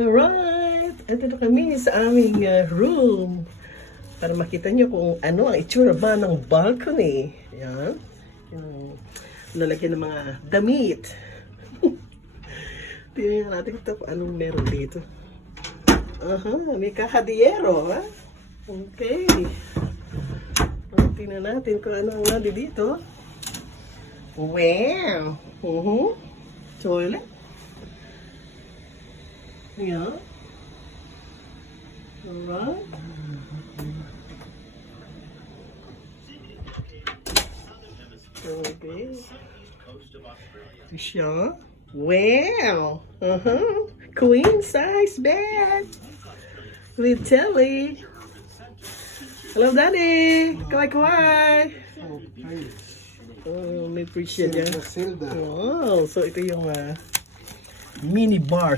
Alright, ito na kami sa aming room para makita nyo kung ano ang itsura ba ng balcony. Yan. Yung lalagyan ng mga damit. Tingnan natin ito kung anong meron dito. May kakadiyero. Ha? Okay. Tingnan natin kung ano ang nadi dito. Wow! Toilet. Yeah. Alright. Okay. Ito siya. Wow! Queen size bed. With telly. Hello, Daddy. Kawai. Oh, may fridge siya dyan. Wow! So, ito yung mini bar.